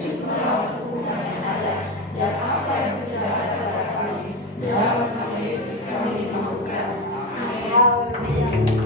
tunjuk merawat hubungan yang ada dan apa yang sudah ada pada kami. Dalam nama Yesus kami dimampukan. Amin.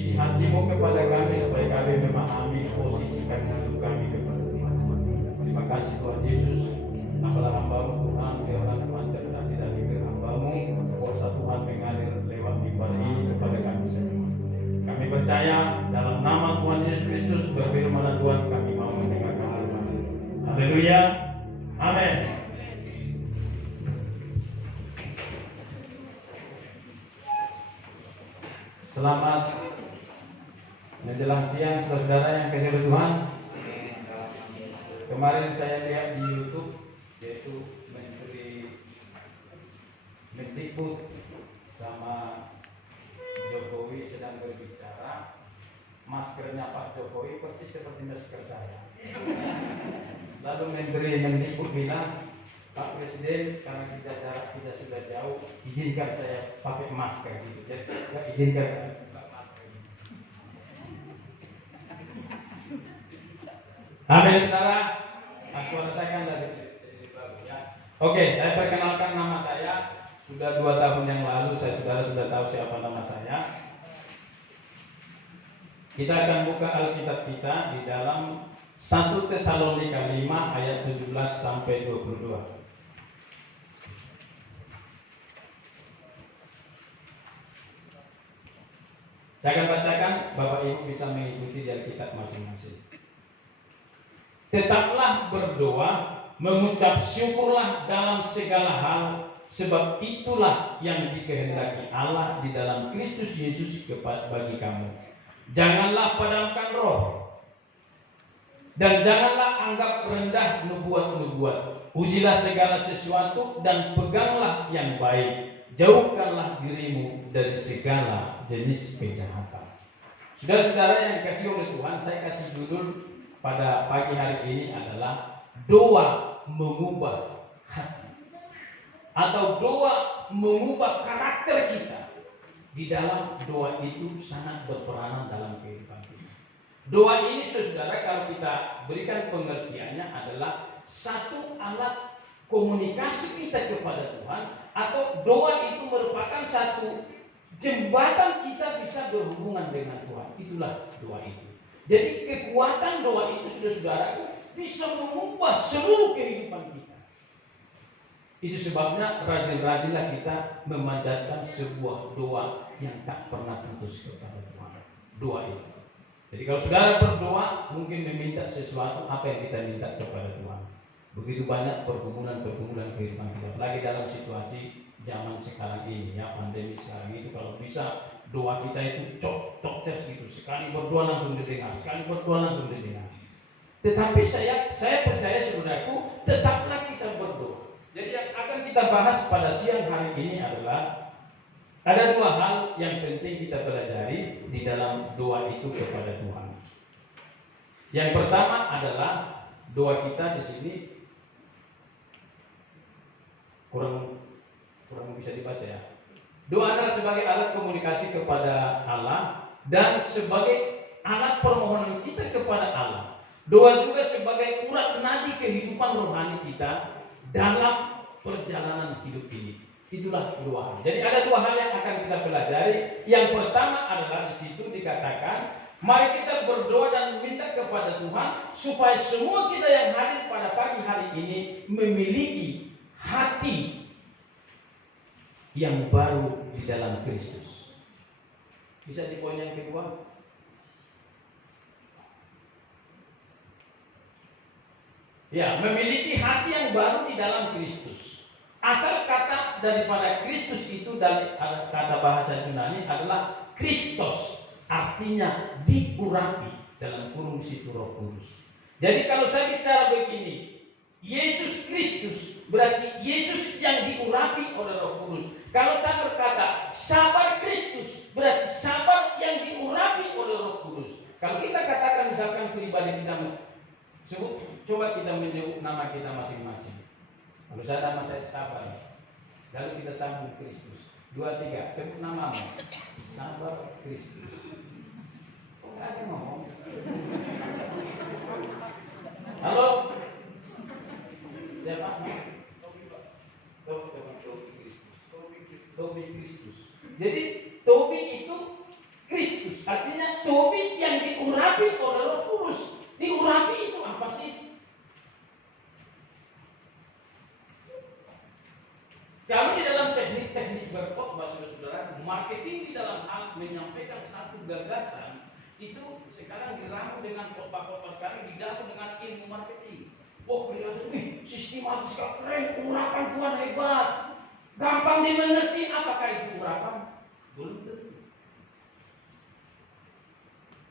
isi hatimu kepada kami supaya kami memahami posisi hidup kami kepada Tuhan. Terima kasih Tuhan Yesus. Apalah hamba-Mu Tuhan, biarlah memancar hati dan bibir hamba-Mu, kuasa Tuhan mengalir lewat ibadah ini kepada kami semua. Kami percaya dalam nama Tuhan Yesus Kristus berfirman Tuhan, kami mau mendengarkan firman. Haleluya. Amin. Selamat menjelang siang saudara yang kasih Tuhan. Kemarin saya lihat di YouTube, yaitu Menteri Mendikbud sama Jokowi sedang berbicara. Maskernya Pak Jokowi persis seperti masker saya. Lalu Menteri Mendikbud bilang, Pak Presiden, karena jarak kita sudah jauh, izinkan saya pakai masker gitu. Jadi saya izinkan saya pakai masker. Amin saudara. Suara saya kan dari bagus ya. Oke, saya perkenalkan nama saya. Sudah 2 tahun yang lalu saudara sudah tahu siapa nama saya. Kita akan buka Alkitab kita di dalam 1 Tesalonika 5 ayat 17 sampai 22. Saya akan bacakan, Bapak Ibu bisa mengikuti di Alkitab masing-masing. Tetaplah berdoa, mengucap syukurlah dalam segala hal, sebab itulah yang dikehendaki Allah di dalam Kristus Yesus bagi kamu. Janganlah padamkan roh, dan janganlah anggap rendah nubuat-nubuat. Ujilah segala sesuatu dan peganglah yang baik. Jauhkanlah dirimu dari segala jenis kejahatan. Saudara-saudara yang dikasihi oleh Tuhan, saya kasih judul pada pagi hari ini adalah doa mengubah hati, atau doa mengubah karakter kita. Di dalam doa itu sangat berperanan dalam kehidupan kita. Doa ini saudara, kalau kita berikan pengertiannya adalah satu alat komunikasi kita kepada Tuhan, atau doa itu merupakan satu jembatan kita bisa berhubungan dengan Tuhan. Itulah doa itu. Jadi kekuatan doa itu saudara bisa mengubah seluruh kehidupan kita. Itu sebabnya rajin-rajinlah kita memanjatkan sebuah doa yang tak pernah putus kepada Tuhan. Doa itu. Jadi kalau saudara berdoa mungkin meminta sesuatu, apa yang kita minta kepada Tuhan. Begitu banyak pergumulan-pergumulan kehidupan kita. Lagi dalam situasi zaman sekarang ini ya, pandemi sekarang itu, kalau bisa doa kita itu tok gitu. Sekali berdoa langsung didengar, sekali berdoa langsung didengar. Tetapi saya percaya saudaraku, tetaplah kita berdoa. Jadi yang akan kita bahas pada siang hari ini adalah ada 2 hal yang penting kita pelajari di dalam doa itu kepada Tuhan. Yang pertama adalah doa kita di sini kurang bisa dibaca ya. Doa adalah sebagai alat komunikasi kepada Allah dan sebagai alat permohonan kita kepada Allah. Doa juga sebagai urat nadi kehidupan rohani kita dalam perjalanan hidup ini. Itulah doa. Jadi ada 2 hal yang akan kita pelajari. Yang pertama adalah di situ dikatakan, mari kita berdoa dan minta kepada Tuhan supaya semua kita yang hadir pada pagi hari ini memiliki hati yang baru di dalam Kristus. Bisa di poin yang kedua? Ya, memiliki hati yang baru di dalam Kristus. Asal kata daripada Kristus itu dari kata bahasa Yunani adalah Kristos, artinya diurapi, dalam kurung situ Roh Kudus. Jadi kalau saya bicara begini, Yesus Kristus berarti Yesus yang diurapi oleh Roh Kudus. Kalau saya berkata sabar Kristus, berarti sabar yang diurapi oleh Roh Kudus. Kalau kita katakan misalkan pribadi kita, coba kita menyebut nama kita masing-masing. Kalau saya nama saya sabar, lalu kita sambung Kristus. 2, 3, sebut namamu. Sabar Kristus. Kok nggak ada ngomong? Halo? Siapa? Tobi Kristus. Jadi Tobi itu Kristus, Artinya topik yang diurapi oleh Roh Kudus. Diurapi itu apa sih? Kalau di dalam teknik-teknik berkhotbah, saudara-saudara, marketing di dalam hal menyampaikan satu gagasan itu sekarang diramu dengan khotbah-khotbah sekarang didalam dengan ilmu marketing. Oh, kelihatan, sistematis, keren, urapan Tuhan hebat, gampang dimengerti. Apakah itu urapan? Belum tentu.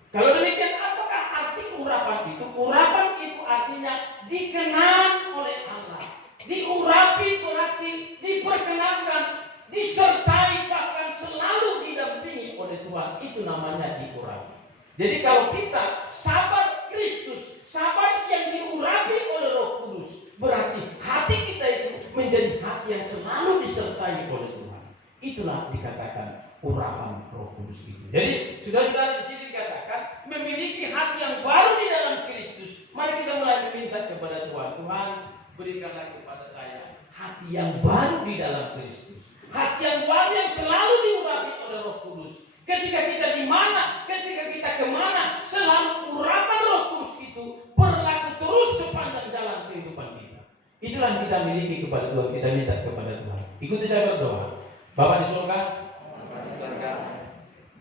Kalau demikian, apakah arti urapan itu? Urapan itu artinya dikenal oleh Allah. Diurapi berarti diperkenankan, disertai, bahkan selalu didampingi oleh Tuhan. Itu namanya diurapi. Jadi kalau kita sabar Kristus, sabar yang diurapi oleh Roh Kudus, berarti hati kita itu menjadi hati yang selalu disertai oleh Tuhan. Itulah dikatakan urapan Roh Kudus itu. Jadi saudara-saudara di sini dikatakan memiliki hati yang baru di dalam Kristus. Mari kita mulai meminta kepada Tuhan. Tuhan, berikanlah kepada saya hati yang baru di dalam Kristus. Hati yang baru yang selalu diurapi oleh Roh Kudus. Ketika kita di mana, ketika kita kemana, selalu urapan Roh Kudus itu berlaku terus sepanjang jalan kehidupan kita. Itulah yang kita miliki kepada Tuhan, kita minta kepada Tuhan. Ikuti saya berdoa. Bapak di surga,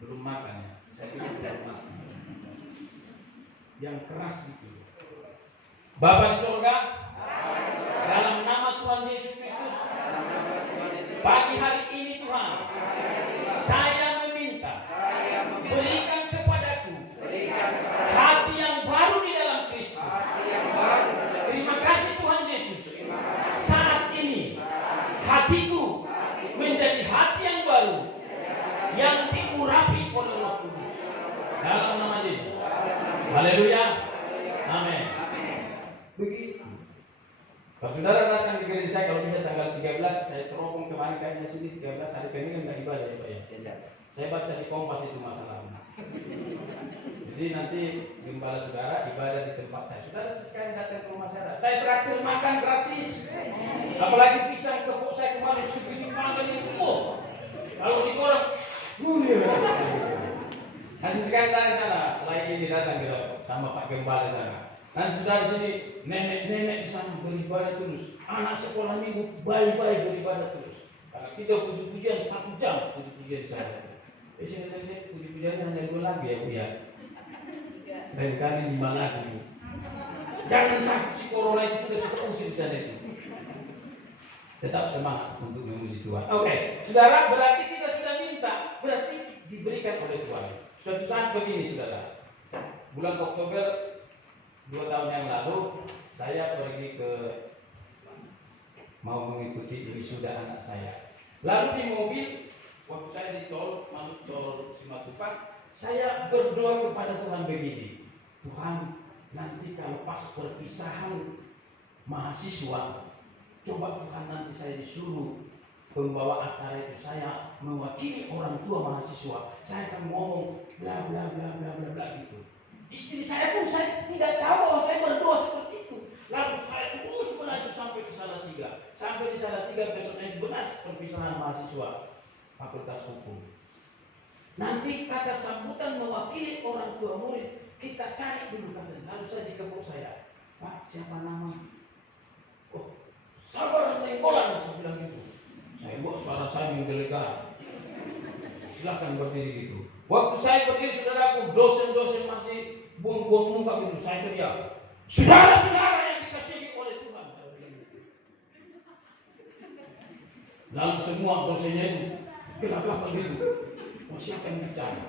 belum makan ya. Saya pikir belum makan. Yang keras itu. Bapak di surga, dalam nama Tuhan Yesus Kristus, pagi hari ini Tuhan, saya meminta, berikan kepadaku hati yang baru di dalam Kristus. Terima kasih Tuhan Yesus. Saat ini hatiku menjadi hati yang baru, yang diurapi oleh Roh Kudus. Dalam nama Yesus. Haleluya. Amin. Begitu. Kalau saudara datang di gereja saya, kalau bisa tanggal 13, saya teropong kemarin kayaknya sini 13 hari ini kan nggak ibadah ya Pak ya. Saya baca di Kompas itu masalahnya. Jadi nanti gembala saudara ibadah di tempat saya. Saudara sekali datang ke rumah saya traktir makan gratis. Apalagi pisang kepok saya kemarin segini panjang itu. Kalau di orang, nanti sekali datang sana, lain ini datang gitu sama Pak Gembala sana. Nanti sudah di sini nenek-nenek di sana beribadah terus, anak sekolah minggu bayi-bayi beribadah terus. Karena kita puji-pujian 1 jam puji-pujian saya. Saya puji-pujiannya hanya 2 lagi ya Bu ya. Lain kali 5 lagi Bu. Jangan takut si corona itu sudah kita usir sana itu. Tetap semangat untuk memuji Tuhan. Oke, saudara, berarti kita sudah minta, berarti diberikan oleh Tuhan. Suatu saat begini saudara, bulan Oktober 2 tahun yang lalu saya pergi ke mau mengikuti wisuda anak saya. Lalu di mobil waktu saya di tol masuk tol Simatupang, saya berdoa kepada Tuhan begini, Tuhan nanti kalau pas perpisahan mahasiswa, coba Tuhan nanti saya disuruh pembawa acara itu, saya mewakili orang tua mahasiswa, saya akan ngomong bla bla bla bla bla bla gitu. Istri saya pun saya tidak tahu bahwa saya berdoa seperti itu. Lalu saya terus melaju sampai ke Salatiga. Sampai di Salatiga besoknya benas perpisahan mahasiswa Fakultas Hukum. Nanti kata sambutan mewakili orang tua murid, kita cari dulu kata. Lalu saya dikepuk saya, Pak siapa nama? Oh, Sabar Nenggolan, saya bilang gitu. Saya buat suara saya menggelegar. Silakan berdiri gitu. Waktu saya berdiri saudaraku, dosen-dosen masih buang-buang muka gitu. Saya teriak, saudara-saudara yang dikasihi oleh Tuhan. Lalu semua dosennya itu kenapa begitu? Oh siapa yang bicara?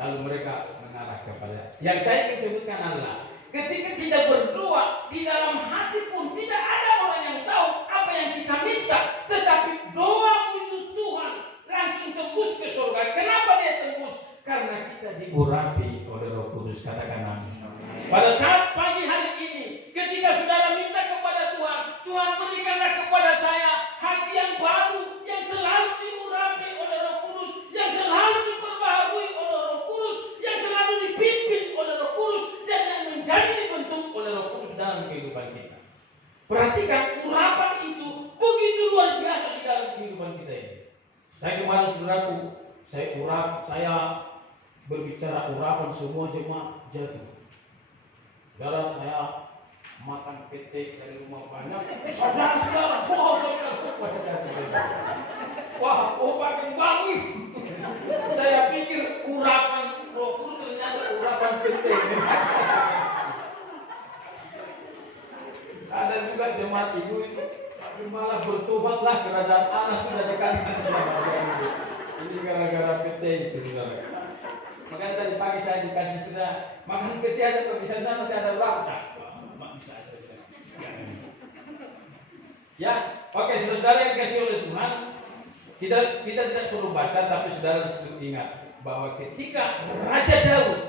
Lalu mereka mengarah kepada yang saya ingin sebutkan adalah ketika kita berdoa di dalam hati pun tidak ada orang yang tahu apa yang kita minta, tetapi doa itu Tuhan langsung tembus ke surga. Kenapa dia tembus? Karena kita diurapi oleh Roh Kudus. Katakan amin. Pada saat pagi hari ini, ketika saudara minta kepada Tuhan, Tuhan berikanlah kepada saya hati yang baru, yang selalu diurapi oleh Roh Kudus, yang selalu diperbaharui oleh Roh Kudus, yang selalu dipimpin oleh Roh Kudus, dan yang menjadi dibentuk oleh Roh Kudus dalam kehidupan kita. Perhatikan, urapan itu begitu luar biasa di dalam kehidupan kita ini. Saya kemarin saudaraku, saya berbicara urapan, semua jemaat jatuh. Saudara, saya makan PT dari rumah banyak. Saudara, wah, obat yang bagus. Saya pikir urapan Roh Kudus, ternyata urapan PT. Ada juga jemaat ibu itu malah bertobatlah, kerajaan Allah sudah dekat. Ini gara-gara PT itu, saudara. Makanya tadi pagi saya dikasih sudah makan PT aja, kalau bisa sana nanti ada urap. Nah, bisa aja. Ya, oke, saudara yang dikasih oleh Tuhan, kita tidak perlu baca, tapi saudara harus ingat bahwa ketika Raja Daud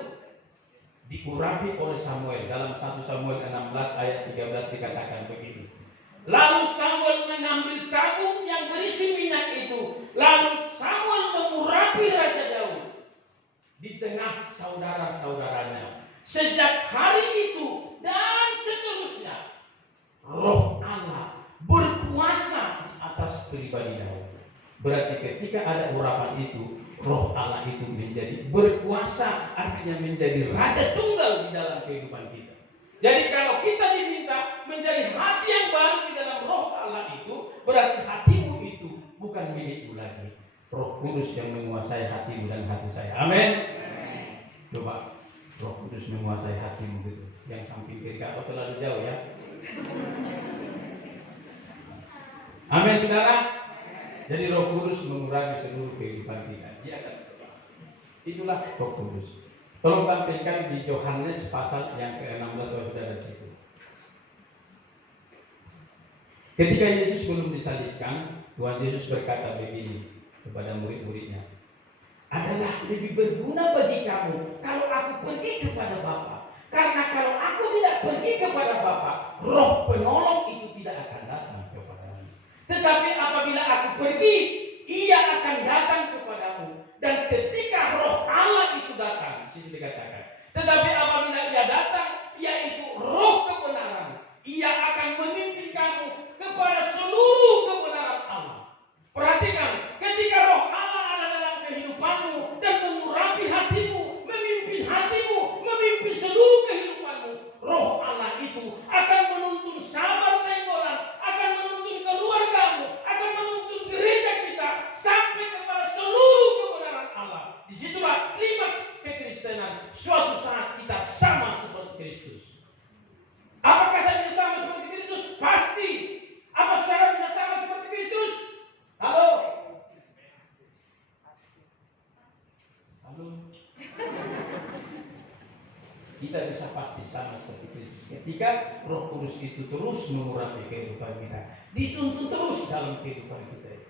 diurapi oleh Samuel, dalam 1 Samuel 16 ayat 13 dikatakan begini. Lalu Samuel mengambil tabung yang berisi minyak itu, lalu Samuel mengurapi Raja Daud di tengah saudara-saudaranya. Sejak hari itu dan seterusnya, Roh Allah berkuasa atas pribadi Daud. Berarti ketika ada urapan itu, Roh Allah itu menjadi berkuasa, artinya menjadi raja tunggal di dalam kehidupan kita. Jadi kalau kita diminta menjadi hati yang baru di dalam Roh Allah itu, berarti hatimu itu bukan milikmu lagi. Roh Kudus yang menguasai hatimu dan hati saya. Amin. Coba Roh Kudus menguasai hatimu gitu. Yang samping kiri atau terlalu jauh ya. Amin, saudara. Jadi Roh Kudus mengurangi seluruh kehidupan kita. Dia akan berubah. Itulah Roh Kudus. Tolong tampilkan di Yohanes pasal yang ke-16, saudara, di situ. Ketika Yesus belum disalibkan, Tuhan Yesus berkata begini kepada murid-muridnya. Adalah lebih berguna bagi kamu kalau aku pergi kepada Bapa. Karena kalau aku tidak pergi kepada Bapa, Roh Penolong itu tidak akan datang kepadamu. Tetapi apabila aku pergi, Ia akan datang kepadamu. Dan ketika Roh Allah itu datang, sini dikatakan. Tetapi apabila Ia datang, yaitu Roh kebenaran, Ia akan memimpin kamu kepada seluruh kebenaran Allah. Perhatikan, ketika Roh Allah ada dalam kehidupanmu dan mengurapi hatimu, memimpin hatimu, memimpin seluruh kehidupanmu, Roh Allah itu akan menuntun sabar tenggolan, akan menuntun keluargamu, akan menuntun gereja kita sampai kepada seluruh kebenaran Allah. Disitulah klimaks kekristenan. Suatu saat kita sama seperti Kristus. Apakah saya bisa sama seperti Kristus? Pasti. Apa saudara bisa sama seperti Kristus? Halo? Halo? Kita bisa pasti sama seperti Kristus ketika Roh Kudus itu terus mengurapi kehidupan kita, dituntun terus dalam kehidupan kita,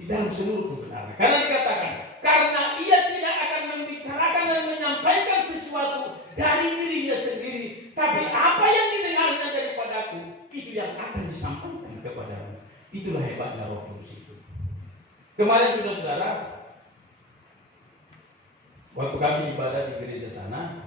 di dalam seluruh kebenaran. Karena dikatakan, karena Ia tidak akan membicarakan dan menyampaikan sesuatu dari dirinya sendiri, tapi apa yang didengarnya daripadaku, itu yang akan disampaikan kepadamu. Itulah hebatnya Roh Kudus itu. Kemarin saudara-saudara, waktu kami ibadah di gereja sana,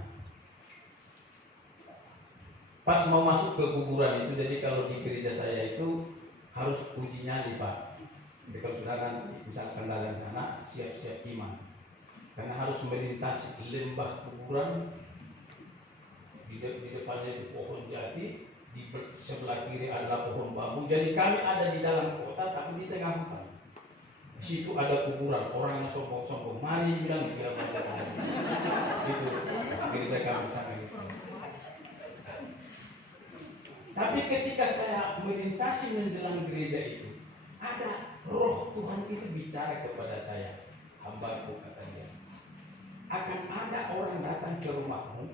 pas mau masuk ke kuburan itu, jadi kalau di gereja saya itu harus uji nyali, Pak. Jadi kalau saudara nanti misalkan dalam sana, siap-siap iman, karena harus melintasi lembah kuburan. Di depannya itu pohon jati, di sebelah kiri adalah pohon bambu. Jadi kami ada di dalam kota, tapi di tengah hutan. Di situ ada kuburan, orang yang sombong-sombong, mari bilang dia baca. Itu gereja kami sana gitu. Tapi ketika saya melintasi menjelang gereja itu, ada Roh Tuhan itu bicara kepada saya. Hambaku, kata dia, akan ada orang datang ke rumahmu,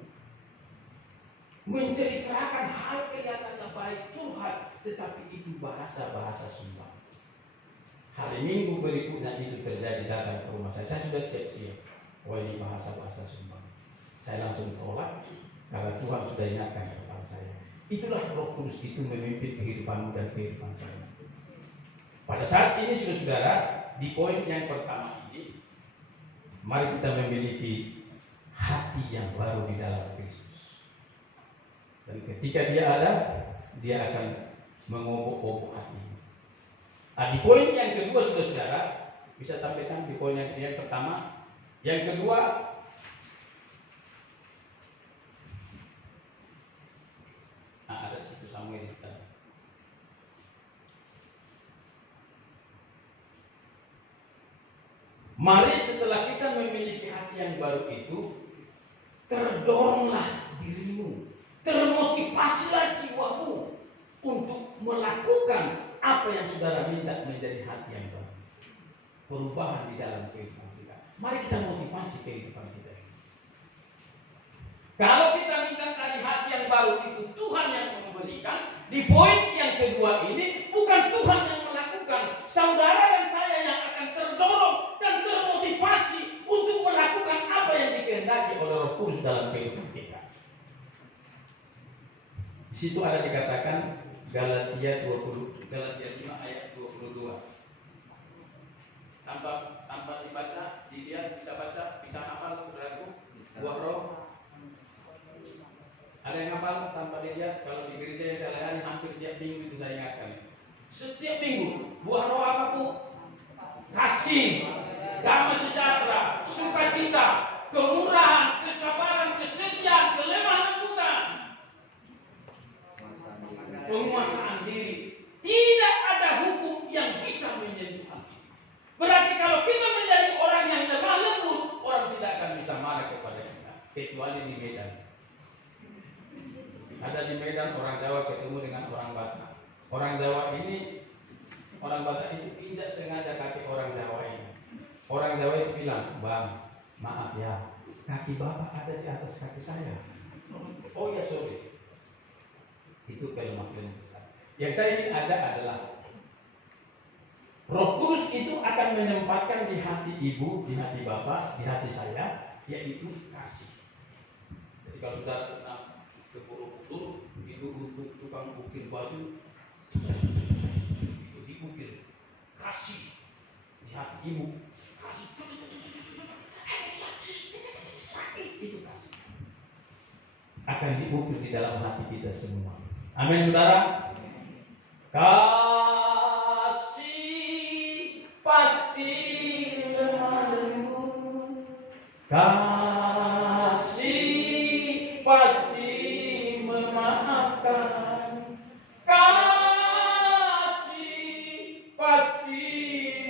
menceritakan hal kelihatannya baik, curhat, tetapi itu bahasa-bahasa sumbang. Hari Minggu berikutnya itu terjadi, datang ke rumah saya sudah siap-siap. Oh, ini bahasa-bahasa sumbang. Saya langsung tolak, karena Tuhan sudah ingatkan kepada saya. Itulah Roh Kudus itu memimpin kehidupanmu dan kehidupan saya. Pada saat ini saudara, di poin yang pertama ini, mari kita memiliki hati yang baru di dalam Kristus. Dan ketika dia ada, dia akan mengobok-obok hati. Nah, di poin yang kedua saudara, bisa tampilkan di poin yang pertama. Yang kedua, Mari setelah kita memiliki hati yang baru itu, terdoronglah dirimu, termotivasilah jiwamu untuk melakukan apa yang saudara minta menjadi hati yang baru. Perubahan di dalam kehidupan kita. Mari kita motivasi kehidupan kita. Kalau kita minta dari hati yang baru itu Tuhan yang memberikan. Di poin yang kedua ini bukan Tuhan yang melakukan. Saudara dan saya yang akan terdorong dan termotivasi untuk melakukan apa yang dikehendaki oleh Roh Kudus dalam kehidupan kita. Di situ ada dikatakan Galatia 5 ayat 22. Tanpa dibaca, dilihat, bisa baca, bisa hafal, saudaraku. Buah roh. Ada yang hafal tanpa dilihat? Kalau di gereja yang saya layani hampir tiap minggu itu saya ingatkan. Setiap minggu, buah roh apa Bu? Kasih, damai sejahtera, sukacita, kemurahan, kesabaran, kesetiaan, kelemah lembutan, penguasaan diri. Tidak ada hukum yang bisa menyentuh hati. Berarti kalau kita menjadi orang yang lemah lembut, orang tidak akan bisa marah kepada kita, kecuali di Medan. Ada di Medan orang Jawa ketemu dengan orang Batak. Orang Jawa ini, orang Batak itu injak sengaja kaki orang Jawa ini. Orang Jawa itu bilang, "Bang, maaf ya, kaki Bapak ada di atas kaki saya." Oh ya, sorry. Itu kelemah lembutan. Yang saya ingin ada adalah Roh Kudus itu akan menempatkan di hati ibu, di hati bapak, di hati saya, yaitu kasih. Jadi kalau sudah pernah ke Borobudur, itu untuk tukang ukir baju, itu diukir kasih di hati ibu, kasih, sakit itu kasih akan diukir di dalam hati kita semua. Amin, saudara. Kasih pasti lemah lembut. Kasih pasti memaafkan. Kasih pasti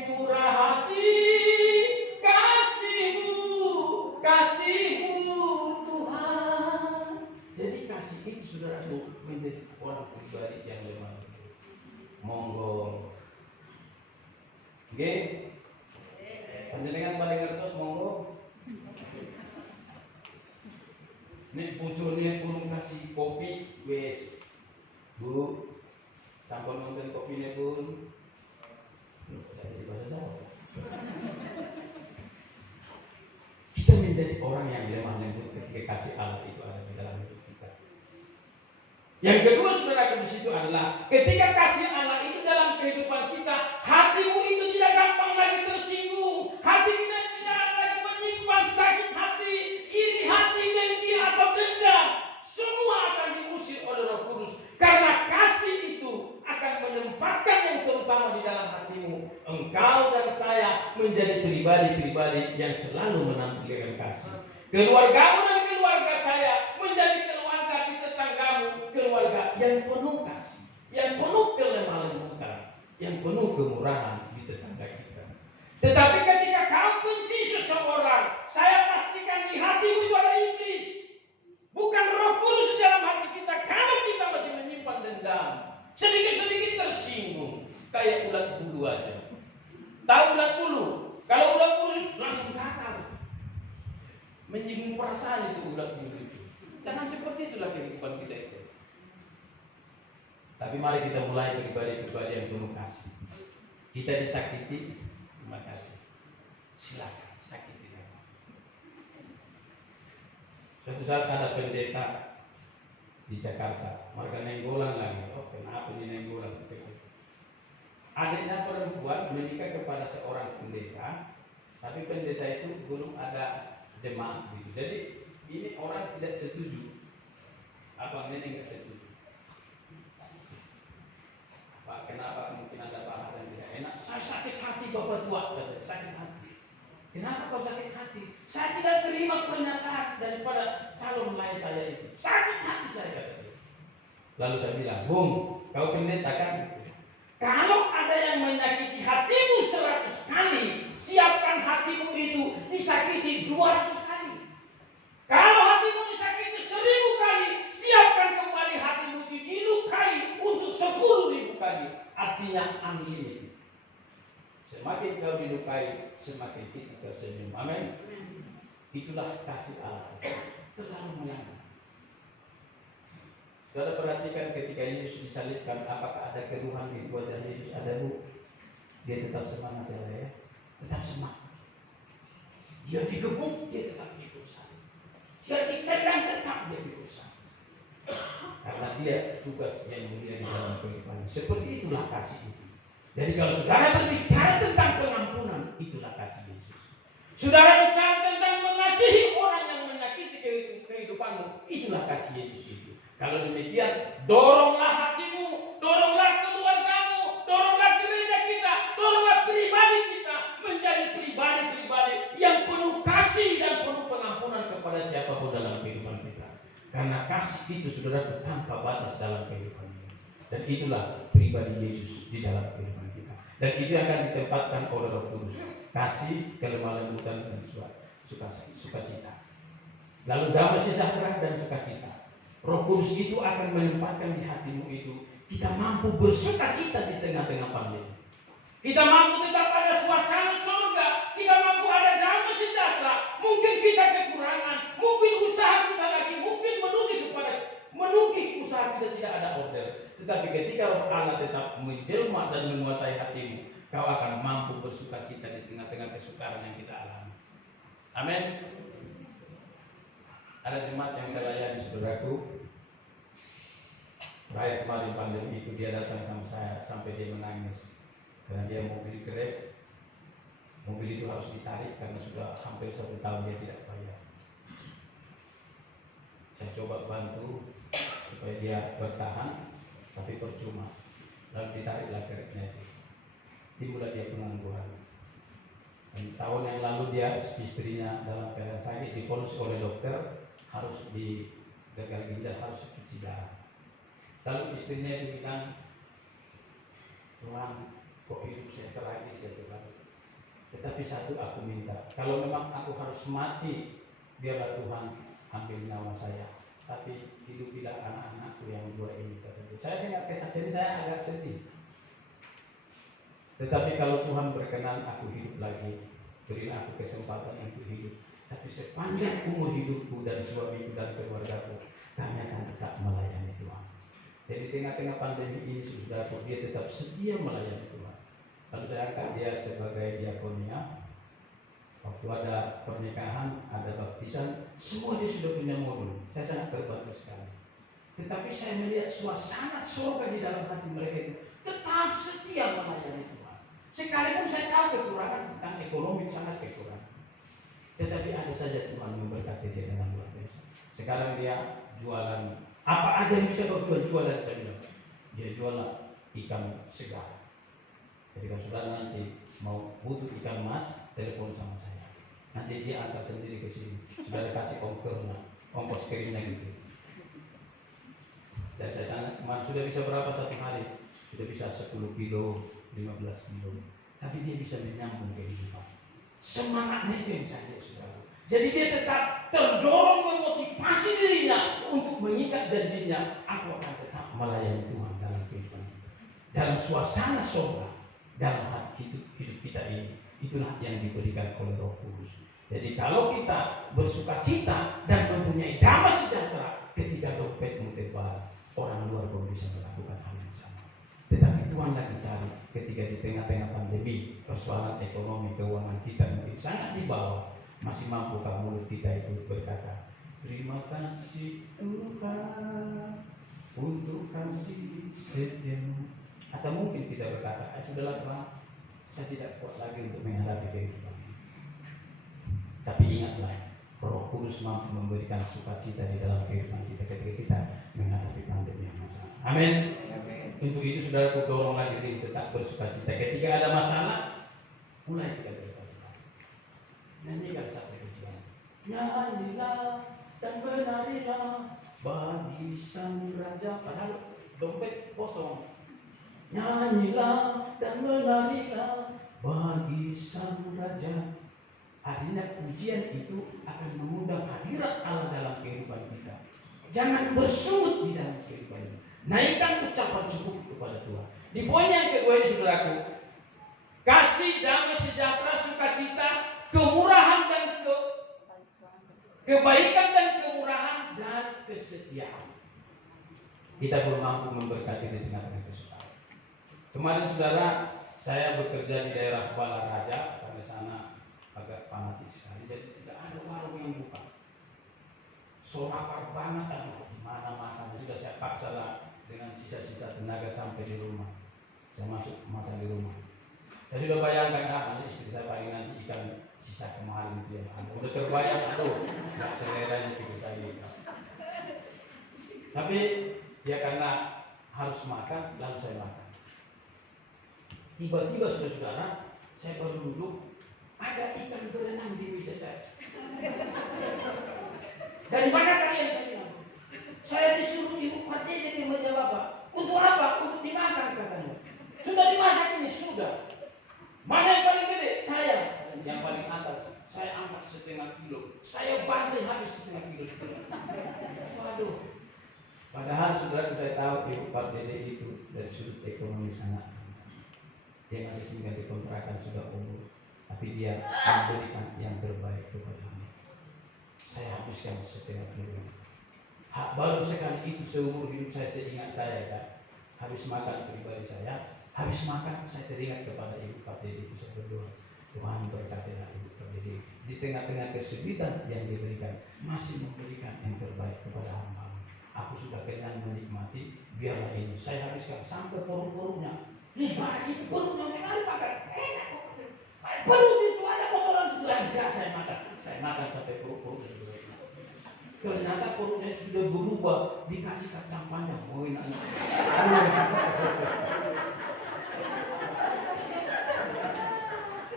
murah hati. Kasihmu Tuhan. Jadi kasih itu saudara menjadi orang pribadi yang lemah lembut. Monggo. Nggih. Panjenengan pada ngertos monggo. Nek bojone urung kasih kopi wis. Bu, sampun nonton kopine pun. Jadi bahasa Jawa. Kita menjadi orang yang lemah lembut ketika kasih Allah itu ada di dalam hidup kita. Yang kedua saudara di situ adalah ketika kasih Allah itu dalam kehidupan kita, hatimu itu tidak gampang lagi tersinggung. Hati kita tidak lagi menyimpan sakit hati, iri hati, dengki atau dendam. Semua akan diusir oleh Roh Kudus. Karena kasih itu akan menempatkan yang terutama di dalam hatimu. Engkau dan saya menjadi pribadi-pribadi yang selalu menampilkan kasih. Keluargamu dan keluarga saya menjadi keluarga di tetanggamu, keluarga yang penuh kasih, yang penuh kelemah lembutan, yang penuh kemurahan di tetangga kita. Tetapi ketika kau benci seseorang, saya pastikan di hatimu itu ada iblis. Bukan Roh Kudus di dalam hati kita. Kalau kita masih menyimpan dendam, sedikit-sedikit tersinggung, kayak ulat bulu aja. Tahu ulat bulu? Kalau ulat bulu langsung gatal. Menyinggung perasaan itu ulat bulu itu. Jangan seperti itulah kehidupan kita itu. Tapi mari kita mulai pribadi-pribadi yang penuh kasih. Kita disakiti, terima kasih. Silakan sakiti. Suatu saat ada pendeta di Jakarta, marga nenggolan lagi. Oh, kenapa ini nenggolan? Adiknya perempuan menikah kepada seorang pendeta, tapi pendeta itu belum ada jemaat gitu. Jadi ini orang tidak setuju. Abang ini nggak setuju. Pak, kenapa mungkin ada bahasa yang tidak enak? Saya sakit hati bapak tua, sakit hati. Kenapa kau sakit hati? Saya tidak terima pernyataan daripada calon lain saya itu. Sakit hati saya. Lalu saya bilang, Bung, kau pendeta kan? Kalau ada ada yang menyakiti hatimu 100 kali, siapkan hatimu itu disakiti 200 kali. Kalau hatimu disakiti 1000 kali, siapkan kembali hatimu dilukai untuk 10.000 kali. Artinya unlimited. Semakin kau dilukai, semakin kita tersenyum. Amin. Itulah kasih Allah. Terlalu menyenangkan. Saudara perhatikan ketika Yesus disalibkan, apakah ada keluhan di wajah Yesus? Ada, Bu? Dia tetap semangat ya. Tetap semangat. Dia digebuk, dia tetap berusaha. Dia ditendang, tetap dia berusaha. Karena dia tugas yang mulia di dalam kehidupannya. Seperti itulah kasih itu. Jadi kalau saudara berbicara tentang pengampunan, itulah kasih Yesus. Saudara bicara tentang mengasihi orang yang menyakiti kehidupanmu, itulah kasih Yesus itu. Kalau demikian, doronglah hatimu, doronglah keluargamu, doronglah gereja kita, doronglah pribadi kita menjadi pribadi-pribadi yang penuh kasih dan penuh pengampunan kepada siapapun dalam kehidupan kita. Karena kasih itu saudara tanpa batas dalam kehidupan kita. Dan itulah pribadi Yesus di dalam kehidupan kita. Dan itu akan ditempatkan oleh Roh Kudus. Kasih, kelemah lembutan, dan sukacita. Lalu damai sejahtera dan sukacita. Roh Kudus itu akan menempatkan di hatimu itu. Kita mampu bersukacita di tengah-tengah pandemi. Kita mampu tetap ada suasana surga. Kita mampu ada damai sejahtera. Mungkin kita kekurangan. Mungkin usaha kita lagi. Mungkin menukik usaha kita tidak ada order. Tetapi ketika Roh Allah tetap menjelma dan menguasai hatimu, kau akan mampu bersukacita di tengah-tengah kesukaran yang kita alami. Amin. Ada jemaat yang saya layani, saudaraku. Raya kemarin pandemi itu dia datang sama saya sampai dia menangis karena dia mobil Grab. Mobil itu harus ditarik karena sudah hampir 1 tahun dia tidak bayar. Saya coba bantu supaya dia bertahan, tapi percuma. Lalu ditariklah Grabnya itu. Dimulai dia pengangguran. Dan tahun yang lalu dia istrinya dalam keadaan sakit diponis oleh dokter harus di gagal ginjal, harus cuci darah. Lalu istrinya itu bilang, Tuhan, kok hidup saya tragis ya Tuhan. Tetapi satu aku minta, kalau memang aku harus mati, biarlah Tuhan ambil nyawa saya. Tapi hidupilah anak-anakku yang 2 ini. Saya dengar kesaksian saya agak sedih. Tetapi kalau Tuhan berkenan aku hidup lagi, berilah aku kesempatan untuk hidup. Tapi sepanjang umur hidupku dan suamiku dan keluargaku, kami akan tetap melayani Tuhan. Jadi tengah-tengah pandemi ini saudaraku, dia tetap setia melayani Tuhan. Lalu saya angkat dia sebagai diakonia. Waktu ada pernikahan, ada baptisan, semua dia sudah punya modul. Saya sangat terbantu sekali. Tetapi saya melihat suasana surga di dalam hati mereka itu tetap setia melayani Tuhan. Sekalipun saya tahu kekurangan tentang ekonomi sangat kekurangan. Tetapi ada saja Tuhan memberkati dia dengan luar biasa. Sekarang dia jualan apa aja yang bisa kau jualan saya bilang. Dia jual ikan segar. Jadi kalau saudara nanti mau butuh ikan mas, telepon sama saya. Nanti dia antar sendiri ke sini. Saudara kasih ongkos kirimnya gitu. Dan saya tanya, mas sudah bisa berapa satu hari? Sudah bisa 10 kilo, 15 kilo. Tapi dia bisa menyambung kehidupan. Semangatnya itu yang saya lihat saudara. Jadi dia tetap terdorong memotivasi dirinya untuk mengikat janjinya. Aku akan tetap melayani Tuhan dalam kehidupan kita. Dalam suasana surga, dalam hati hidup kita ini. Itulah yang diberikan oleh Roh Kudus. Jadi kalau kita bersukacita dan mempunyai damai sejahtera, ketika dompetmu tebal, orang luar pun bisa melakukan hal yang sama. Tetapi Tuhan lagi cari ketika di tengah-tengah pandemi, persoalan ekonomi, keuangan kita mungkin sangat di bawah, masih mampukah mulut kita itu berkata, terima kasih Tuhan untuk kasih setiamu. Atau mungkin kita berkata, sudahlah Tuhan, saya tidak kuat lagi untuk menghadapi kehidupan ini. Tapi ingatlah, Roh Kudus mampu memberikan sukacita di dalam kehidupan kita ketika kita menghadapi pandemi yang masalah. Amin. Untuk itu saudaraku, doronglah diri tetap bersukacita. Ketika ada masalah, mulai kita bersukacita. Nyanyikan satu tujuan. Nyanyilah dan menarilah bagi sang raja. Padahal dompet kosong. Nyanyilah dan menarilah bagi Sang Raja. Artinya pujian itu akan mengundang hadirat Allah dalam kehidupan kita. Jangan bersungut di dalam kehidupan ini. Naikkan ucapan syukur kepada Tuhan. Di poin yang kedua ini saudaraku, kasih, damai, sejahtera, sukacita, kemurahan dan kebaikan dan kemurahan dan kesetiaan. Kita belum mampu memberkati di tengah-tengah kesukaran. Kemarin saudara, saya bekerja di daerah Balaraja, karena sana agak fanatik sekali, jadi tidak ada warung yang buka. So lapar banget, aduh, mana makan. Sudah saya paksa lah dengan sisa-sisa tenaga sampai di rumah. Saya masuk makan di rumah. Saya sudah bayangkan, istri saya paling nanti ikan sisa kemarin itu ya. Udah terbayang, aduh, nggak seleranya gitu saya gitu. Tapi ya karena harus makan, lalu saya makan. Tiba-tiba saudara, saya baru duduk, ada ikan berenang di meja saya. Dari mana kalian, saya bilang? Saya disuruh ibu Fatih di meja Bapak. Untuk apa? Untuk dimakan katanya. Sudah dimasak ini, sudah. Mana yang paling gede? Saya. Yang paling atas. Saya angkat 1,5 kilo. Saya bantai habis 1,5 kilo. Waduh. Padahal saudara, saya tahu ibu Pak Dede itu dari sudut ekonomi sangat. Dia masih tinggal di kontrakan, sudah umur. Tapi dia memberikan yang terbaik kepada kami. Saya habiskan 1,5 kilo. Baru sekali itu seumur hidup saya ingat saya kan. Habis makan pribadi saya, habis makan saya teringat kepada ibu Pak Dede itu, saya berdoa, Tuhan berkatilah ibu Pak Dede di tengah-tengah kesulitan yang diberikan, masih memberikan yang terbaik kepada hamba. Aku sudah kenyang menikmati, biarlah ini saya habiskan sampai perut-perutnya. Lihat itu perutnya sekali pakai enak. Perut itu ada kotoran sebelah, enggak saya makan sampai perut-perutnya sebelah. Ternyata perutnya sudah berubah, dikasih kacang panjang. Oh enak.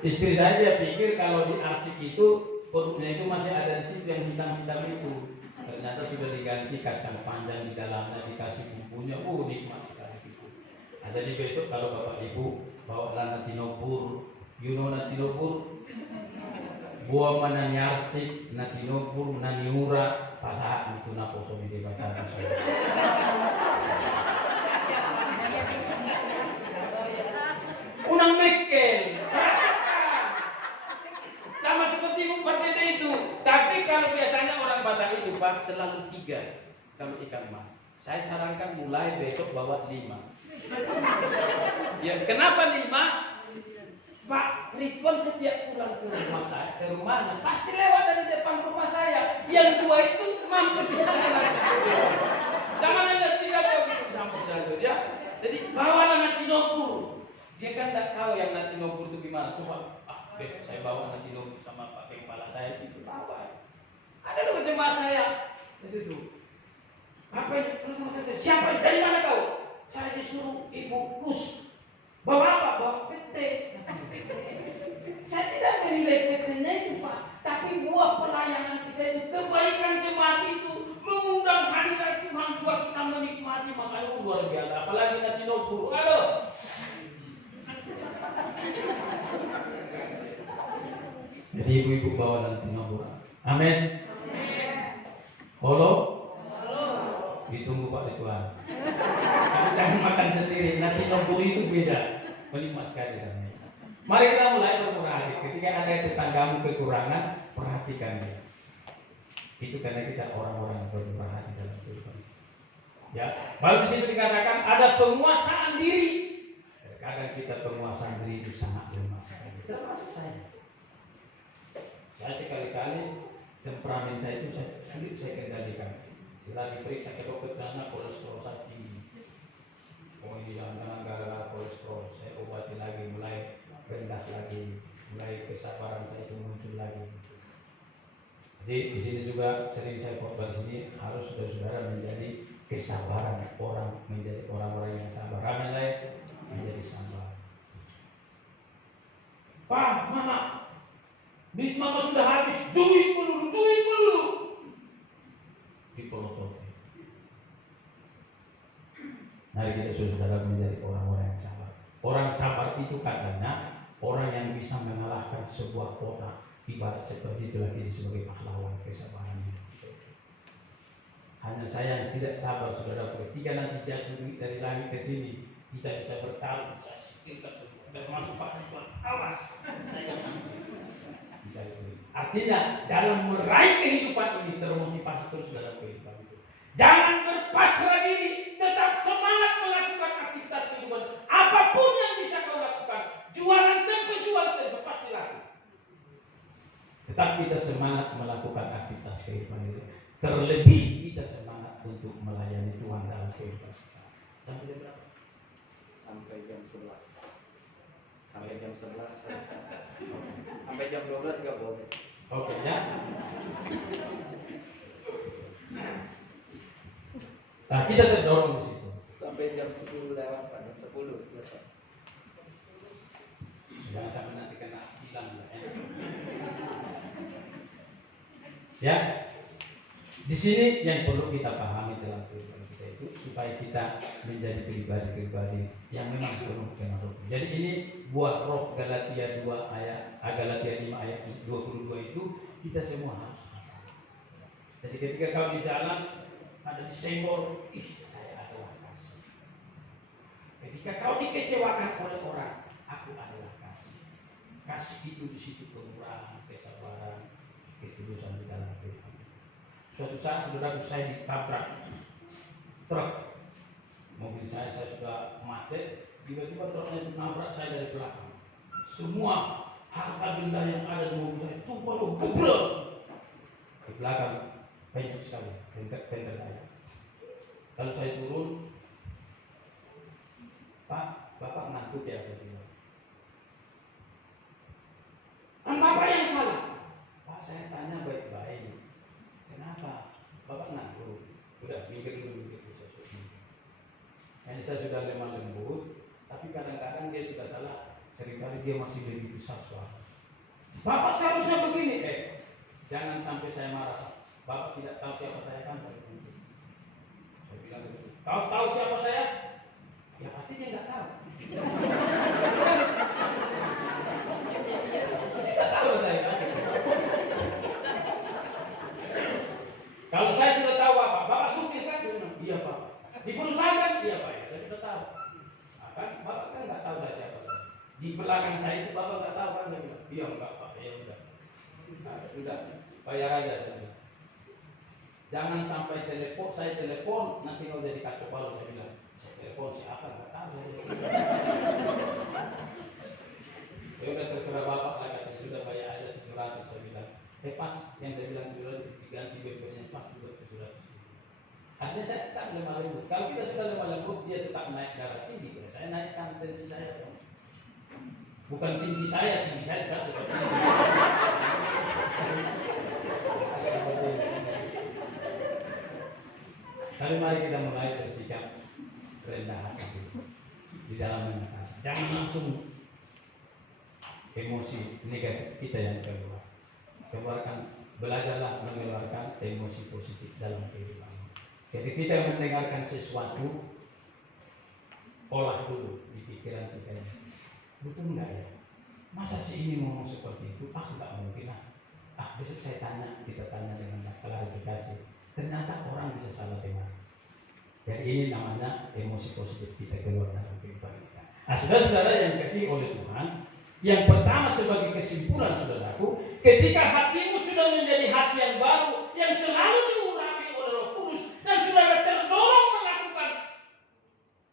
Istri saya dia pikir kalau di arsik itu perutnya itu masih ada di situ yang hitam-hitam itu. Ternyata sudah diganti kacang panjang di dalamnya, dikasih bumbunya. Nikmat sekali itu. Nah, jadi besok kalau Bapak Ibu bawa nasi nopur, you know nasi nopur? Buah mana nyarsik, nasi nopur, naniura, pasahan itu naposo di batara. Unang mekel. Sama seperti Pak Dede itu. Tapi kalau biasanya orang Batak itu Pak selalu 3 kalau ikan mas. Saya sarankan mulai besok bawa 5. Ya kenapa 5? Pak Ridwan setiap pulang ke rumah saya, ke rumahnya pasti lewat dari depan rumah saya. Yang 2 itu mampir di sana. Jangan hanya 3 begitu sampai jalur ya. Jadi bawalah nasi nopur. Dia kan tidak tahu yang nasi nopur itu gimana. Coba besok saya bawa nasi nopur sama Pak Kepala saya itu bawa. Ada loh jemaah saya itu. Apa ini? Siapa ini? Dari mana kau? Saya disuruh Ibu Kus. Bawa apa? Bawa pete. Saya tidak menilai petenya itu Pak, tapi buah pelayanan kita itu, kebaikan jemaat itu mengundang hadirat Tuhan juga kita menikmati, makanya luar biasa. Apalagi nanti nopur, aduh. Jadi ibu-ibu bawa nanti nopur. Amin. Halo. Ditunggu Pak Ridwan. Tapi jangan makan sendiri, nanti nopur itu beda. Menikmat sekali sana. Mari kita mulai bermurah hati. Ketika ada tetanggamu kekurangan, perhatikan dia. Itu karena kita orang-orang yang bermurah hati dalam kehidupan. Ya, baru di situ dikatakan ada penguasaan diri. Kadang kita penguasaan diri itu sangat lemah sekali. Termasuk saya. Saya sekali-kali temperamen saya itu sulit saya kendalikan. Setelah diperiksa ke dokter karena kolesterol saya tinggi. Oh ini jangan gara-gara kolesterol. Saya obati lagi, mulai rendah lagi, mulai kesabaran saya itu muncul lagi. Jadi di sini juga sering saya khotbah di sini harus saudara-saudara menjadi kesabaran orang, menjadi orang-orang yang sabar. Ramai menjadi sabar. Pak, Mama, duit Mama sudah habis. Duit peluru. Dipelototi. Mari kita saudara menjadi orang-orang yang sabar. Orang sabar itu katanya orang yang bisa mengalahkan sebuah kota. Ibarat seperti itulah kita sebagai pahlawan kesabaran. Hanya saya yang tidak sabar, saudara. Ketika nanti jatuh dari langit ke sini, kita bisa bertarung, saya sikirkan semua. Termasuk Pak Ridwan, awas. Artinya dalam meraih kehidupan ini termotivasi terus dalam kehidupan itu. Jangan berpasrah diri, tetap semangat melakukan aktivitas kehidupan. Apapun yang bisa kau lakukan, jualan tempe, jual tempe pasti laku. Tetap kita semangat melakukan aktivitas kehidupan itu. Terlebih kita semangat untuk melayani Tuhan dalam kehidupan kita. Sampai jam berapa? Sampai jam 11. Sampai jam 11. Sampai jam 12 nggak boleh. Oke ya. Nah, kita terdorong di situ. Sampai jam 10 lewat, Pak. Jam 10. Jangan sampai nanti kena hilang ya. Ya. Di sini yang perlu kita pahami dalam kehidupan kita itu supaya kita menjadi pribadi-pribadi yang memang penuh dengan roh. Jadi ini buah roh Galatia 2 ayat Galatia 5 ayat 22 itu kita semua harus hafal. Jadi ketika kau di jalan ada disenggol, saya adalah kasih. Ketika kau dikecewakan oleh orang, aku adalah kasih. Kasih itu di situ kemurahan, kesabaran, ketulusan di dalam kehidupan. Suatu saat saudara saya ditabrak truk, mobil saya sudah macet, tiba-tiba truknya menabrak saya dari belakang. Semua harta benda yang ada di mobil saya tumpah gebrek di belakang, banyak sekali tenter saya. Lalu saya turun, Pak, Bapak ngantuk ya, saya bilang. Kan Bapak yang salah. Pak, saya tanya baik-baik. Kenapa? Bapak ngantuk. Udah mikir dulu gitu. Saya sudah lemah lembut, tapi kadang-kadang dia sudah salah. Seringkali dia masih lebih besar suara. Bapak seharusnya begini, jangan sampai saya marah. Bapak tidak tahu siapa saya kan? Saya bilang begitu. Kau tahu siapa saya? Ya pasti dia nggak tahu. Dia nggak tahu saya kan? Kalau saya sudah tahu apa, Bapak supir kan? Iya Pak. Di perusahaan kan? Iya Pak. Ya, saya sudah tahu. Nah, kan Bapak kan nggak tahu saya siapa saya. Di belakang saya itu Bapak nggak tahu kan? Dia bilang, iya enggak Pak. Ya udah. Nah, sudah bayar aja. Jangan sampai saya telepon nanti kau jadi kacau balau. Saya bilang, saya telepon siapa nggak tahu. Ya udah terserah Bapak lah katanya, sudah bayar aja 700. Saya bilang, pas yang saya bilang 700 diganti BP-nya pas juga 700. Artinya saya tetap lemah lembut. Kalau kita sudah lemah lembut, dia tetap naik darah tinggi. Saya naikkan tensi saya. Bukan tinggi saya tidak seperti itu. Tapi mari kita mulai bersikap rendah hati di dalam mengatasi. Jangan langsung emosi negatif kita yang keluar. Belajarlah mengeluarkan emosi positif dalam kehidupan. Jadi kita mendengarkan sesuatu, olah dulu di pikiran kita. Betul enggak ya? Masa si ini ngomong seperti itu? Enggak mungkin lah. Besok saya tanya, kita tanya dengan klarifikasi. Ternyata orang bisa salah dengar. Dan ini namanya emosi positif kita keluar dalam kehidupan kita. Nah, saudara-saudara yang dikasihi oleh Tuhan, yang pertama sebagai kesimpulan saudaraku, ketika hatimu sudah menjadi hati yang baru, yang selalu diurapi oleh Roh Kudus, dan saudara terdorong melakukan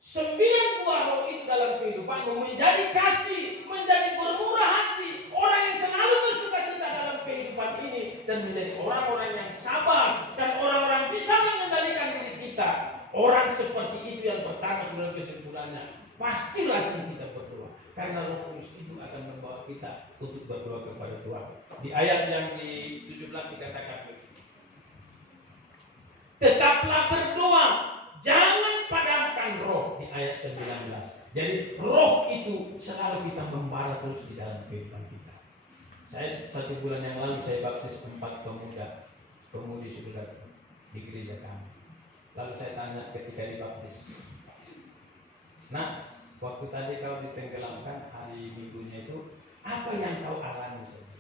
9 buah roh itu dalam kehidupanmu, menjadi kasih, menjadi bermurah hati, orang yang selalu bersuka cita dalam kehidupan ini, dan menjadi orang-orang yang sabar, dan orang-orang bisa mengendalikan diri kita. Orang seperti itu yang pertama saudara kesimpulannya, pasti rajin kita berdoa, karena Roh Kudus itu akan membawa kita untuk berdoa kepada Tuhan. Di ayat yang di 17 dikatakan, tetaplah berdoa, jangan padamkan roh, di ayat 19. Jadi roh itu selalu kita membara terus di dalam kehidupan kita. Saya 1 bulan yang lalu saya baptis 4 pemudi saudara di gereja kami. Lalu saya tanya ketika dibaptis, Nah, waktu tadi kau ditenggelamkan hari minggunya itu, apa yang kau alami saja?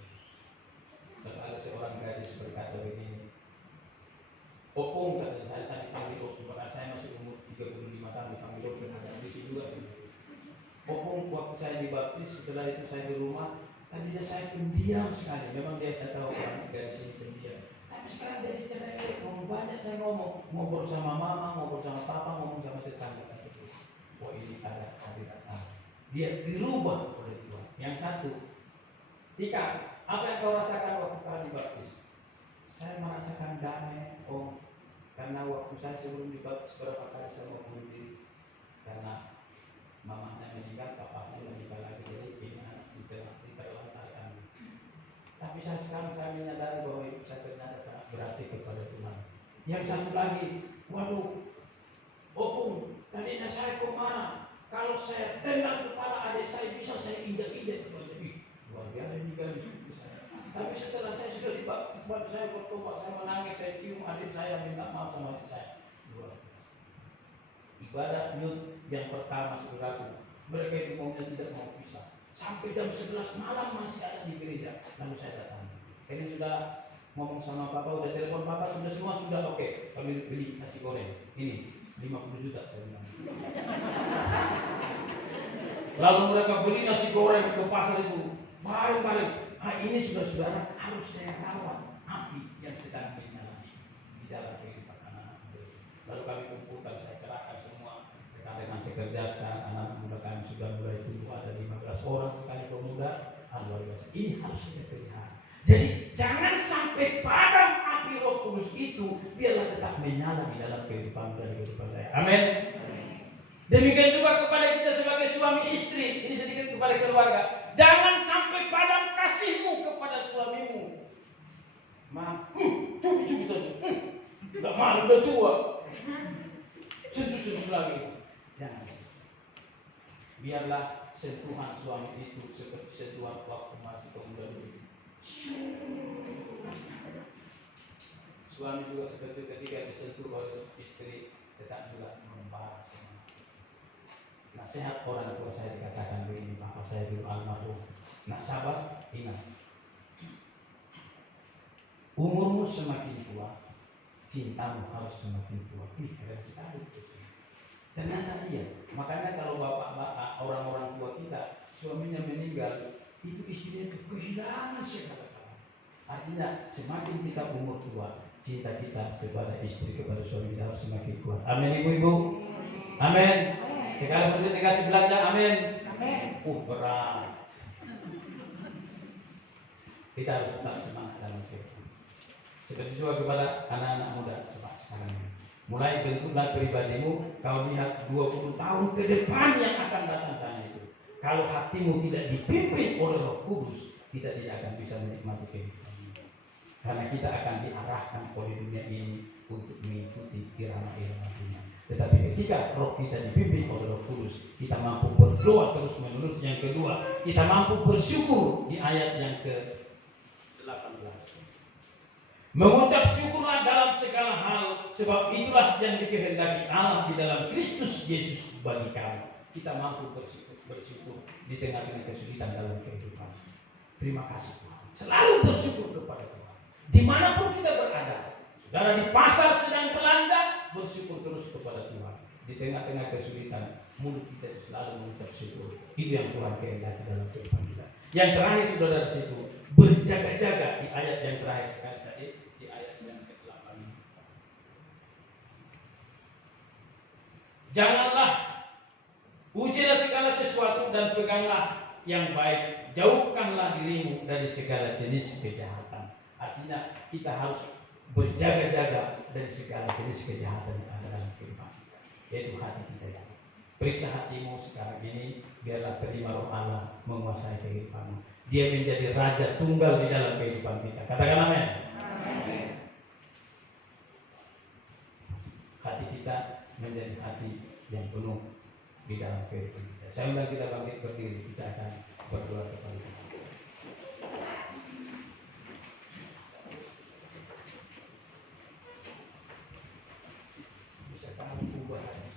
Lalu ada seorang gadis berkata begini, Opung, kata saya dipanggil Opung, karena saya masih umur 35 tahun dipanggil Opung, ada visi juga sih. Opung, waktu saya dibaptis, setelah itu saya di rumah, tadinya saya pendiam sekali, memang dia saya tahu orang gadis ini pendiam. Tapi sekarang jadi cerai, ngomong banyak saya ngobrol sama mama, ngobrol sama papa, ngomong sama tetangga. Wah ini ada hadirat Allah. Dia dirubah oleh Tuhan. Yang satu, Tika, apa yang kau rasakan waktu kau dibaptis? Saya merasakan damai, karena waktu saya sebelum dibaptis berapa kali saya mau bunuh diri, karena mamanya meninggal, papanya menikah lagi, jadi ini anak diterlantarkan. Tapi sekarang saya menyadari bahwa itu saya ternyata sangat berarti kepada Tuhan. Yang satu lagi, waduh, Opung, tadinya saya marah. Kalau saya tendang kepala adik saya bisa saya injak-injak. Luar biasa ini gadis saya. Tapi setelah saya sudah dibaptis, saya bertobat, saya menangis, saya cium adik saya, minta maaf sama adik saya. Luar biasa. Ibadat Yud yang pertama saudaraku, mereka itu maunya tidak mau pisah. Sampai jam 11 malam masih ada di gereja. Lalu saya datang. Ini sudah ngomong sama papa, udah telepon papa, sudah semua sudah oke. Kami beli nasi goreng. Ini 50 juta saya bilang. Lalu mereka beli nasi goreng ke pasar itu. Bareng-bareng. Ini saudara-saudara harus saya rawat api yang sedang menyala di dalam kehidupan anak-anak. Lalu kami kumpulkan, saya kerahkan semua rekan-rekan sekerja sekarang anak-anak muda kami sudah mulai tumbuh, ada 15 orang sekali pemuda. Luar biasa. Ini harus kita pelihara. Jadi jangan sampai padam api Roh Kudus itu, biarlah tetap menyala di dalam kehidupan dan kehidupan saya. Amin. Demikian juga kepada kita sebagai suami istri. Ini sedikit kepada keluarga. Jangan sampai padam kasihmu kepada suamimu. Cukup tadi. Gak malu, udah tua. Sentuh-sentuh lagi. Jangan. Biarlah sentuhan suami itu seperti sentuhan waktu masih pemuda dulu. Suami juga seperti ketika disentuh oleh istri, tetap juga membahas. Nasihat orang tua saya dikatakan begini, papa saya dulu almarhum. Nak sabar, ingat. Umurmu semakin tua, cintamu harus semakin tua. Keren sekali. Ternyata iya. Makanya kalau bapak orang-orang tua kita, suaminya meninggal, itu istrinya kehilangan segala-galanya. Artinya semakin kita umur tua, cinta kita kepada istri, kepada suami kita harus semakin kuat. Amin ibu-ibu. Amin. Sekali untuk dikasih belanja, amin. Amin. Berat. Kita harus tetap semangat dalam kehidupan. Seperti juga kepada anak-anak muda sekarang ini. Mulai bentuklah pribadimu, kau lihat 20 tahun ke depan yang akan datang sana itu. Kalau hatimu tidak dipimpin oleh Roh Kudus, kita tidak akan bisa menikmati kehidupan. Karena kita akan diarahkan oleh dunia ini untuk mengikuti irama-irama dunia. Tetapi ketika roh kita dipimpin oleh Roh Kudus, kita mampu berdoa terus menerus. Yang kedua, kita mampu bersyukur di ayat yang ke-18. Mengucap syukurlah dalam segala hal, sebab itulah yang dikehendaki Allah di dalam Kristus Yesus bagi kamu. Kita mampu bersyukur di tengah-tengah kesulitan dalam kehidupan. Terima kasih Tuhan. Selalu bersyukur kepada Tuhan. Dimanapun kita berada, saudara di pasar sedang belanja, bersyukur terus kepada Tuhan. Di tengah-tengah kesulitan, mulut kita selalu mengucap syukur. Itu yang Tuhan kehendaki dalam kehidupan kita. Yang terakhir saudara di situ, berjaga-jaga di ayat yang terakhir sekali tadi, di ayat yang ke-8. Janganlah ujilah segala sesuatu dan peganglah yang baik. Jauhkanlah dirimu dari segala jenis kejahatan. Artinya kita harus berjaga-jaga dari segala jenis kejahatan yang ada dalam kehidupan kita, yaitu hati kita ya. Periksa hatimu sekarang ini, biarlah terima Roh Allah menguasai kehidupanmu. Dia menjadi raja tunggal di dalam kehidupan kita. Katakan amin. Amin. Hati kita menjadi hati yang penuh di dalam kehidupan kita. Saya undang kita bangkit berdiri, kita akan berdoa kepada Tuhan. Bisa kamu ubah hati.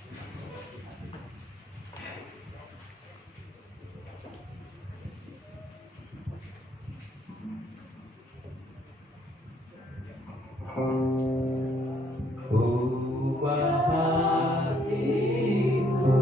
Ubah hatiku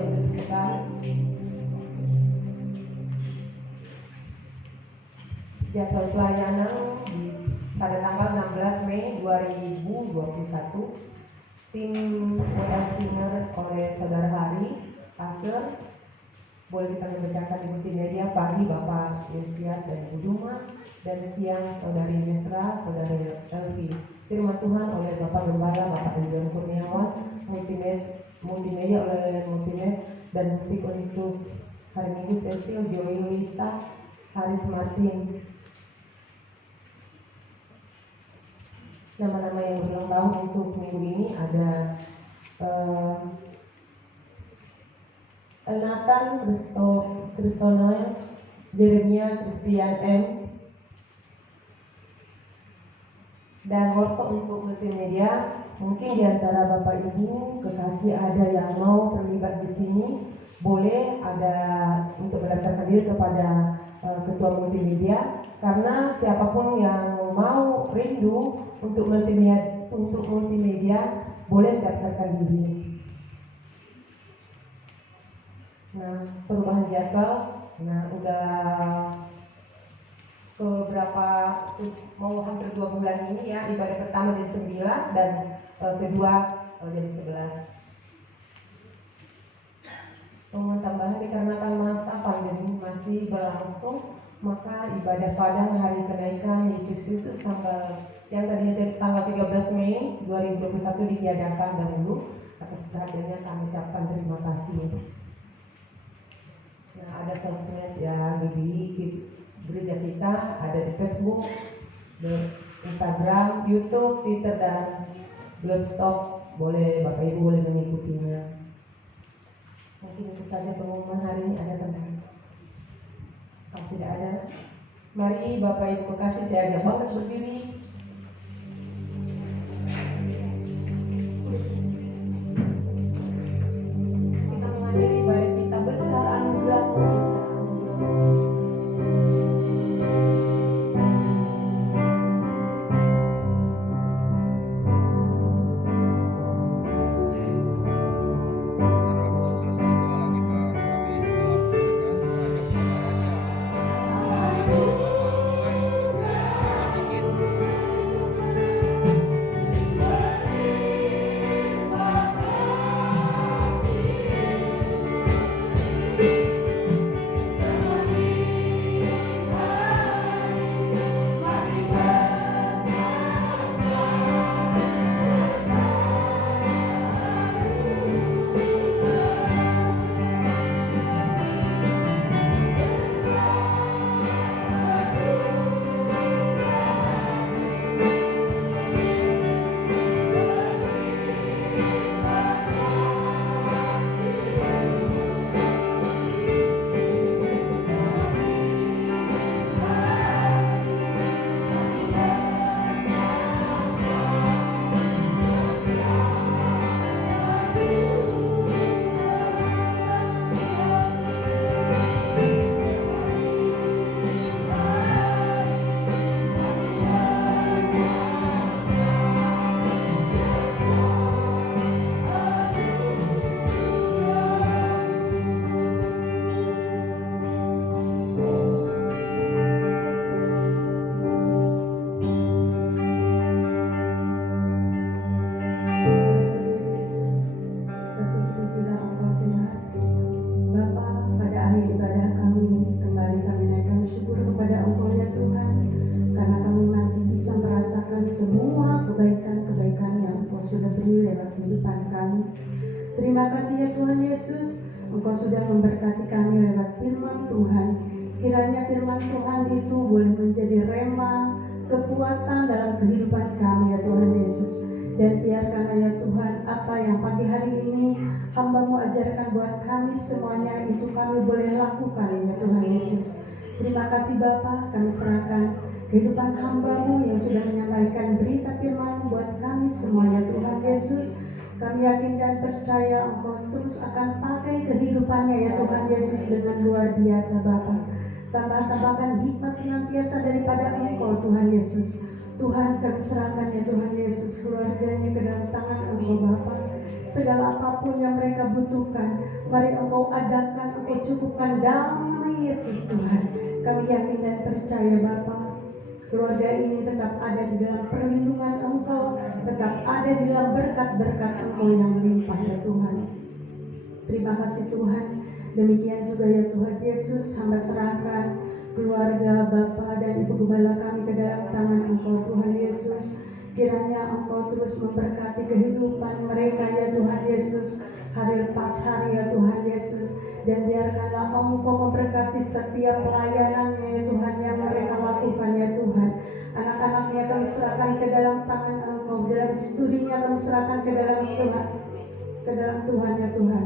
seperti hatimu, jadwal pelayanan pada tanggal 16 Mei 2021. Tim modal singer oleh Saudara Hari Pasir, boleh kita membacakan di multimedia. Pagi Bapak Yesias dan Buduma, dan siang Saudari Mesra, Saudari Elvi. Firman Tuhan oleh Bapak Gembala, Bapak Adrian Kurniawan. Multimedia oleh Multimed, dan musik untuk hari Minggu Cecil, Joy Lisa, Haris Martin. Nama-nama yang berulang tahun untuk minggu ini ada Nathan Kristona, Jeremia Christian M. Dan workshop untuk multimedia. Mungkin di antara Bapak Ibu kekasih ada yang mau terlibat di sini, boleh ada untuk mendaftarkan diri kepada ketua multimedia. Karena siapapun yang mau rindu untuk multimedia boleh mendaftarkan diri. Nah, perubahan jadwal, udah mau hampir 2 bulan ini ya. Ibadah pertama jadi 9 dan kedua jadi 11. Pengumuman tambahan dikarenakan masa pandemi masih masih berlangsung, maka ibadah padang hari kenaikan Yesus Kristus yang tadinya tanggal 13 Mei 2021 ditiadakan dahulu. Atas perhatiannya kami ucapkan terima kasih. Nah, ada sosmed ya di gereja kita, ada di Facebook, di Instagram, YouTube, Twitter, dan Blogspot. Boleh Bapak Ibu boleh mengikutinya. Mungkin itu saja pengumuman hari ini. Ada teman? Kalau tidak ada, mari Bapak Ibu kekasih, saya ajak banget berdiri. Kita menghadiri ibadah kita besar anugerah. Terima kasih ya Tuhan Yesus, Engkau sudah memberkati kami lewat firman Tuhan. Kiranya firman Tuhan itu boleh menjadi rema, kekuatan dalam kehidupan kami ya Tuhan Yesus. Dan biarkanlah ya Tuhan, apa yang pagi hari ini hamba-Mu ajarkan buat kami semuanya, itu kami boleh lakukan ya Tuhan Yesus. Terima kasih Bapa, kami serahkan kehidupan hamba-Mu yang sudah menyampaikan berita firman buat kami semuanya Tuhan Yesus. Kami yakin dan percaya Engkau terus akan pakai kehidupannya ya Tuhan Yesus dengan luar biasa Bapa. Tambah-tambahkan hikmat senantiasa daripada Engkau Tuhan Yesus. Tuhan kami serahkan ya Tuhan Yesus keluarganya ke dalam tangan Engkau Bapa. Segala apapun yang mereka butuhkan, mari Engkau adakan, Engkau cukupkan dalam nama Yesus Tuhan. Kami yakin dan percaya Bapa, keluarga ini tetap ada di dalam perlindungan Engkau, tetap ada di dalam berkat-berkat Engkau yang melimpah ya Tuhan. Terima kasih Tuhan. Demikian juga ya Tuhan Yesus, hamba serahkan keluarga Bapa dan Ibu Gembala kami ke dalam tangan Engkau Tuhan Yesus. Kiranya Engkau terus memberkati kehidupan mereka ya Tuhan Yesus, hari lepas hari ya Tuhan Yesus. Dan biarkanlah Engkau memberkati setiap pelayanannya ya Tuhan yang mereka lakukan ya Tuhan. Anak-anaknya kami serahkan ke dalam tangan Engkau, dalam studinya kami serahkan ke dalam Tuhan, ke dalam Tuhan ya Tuhan.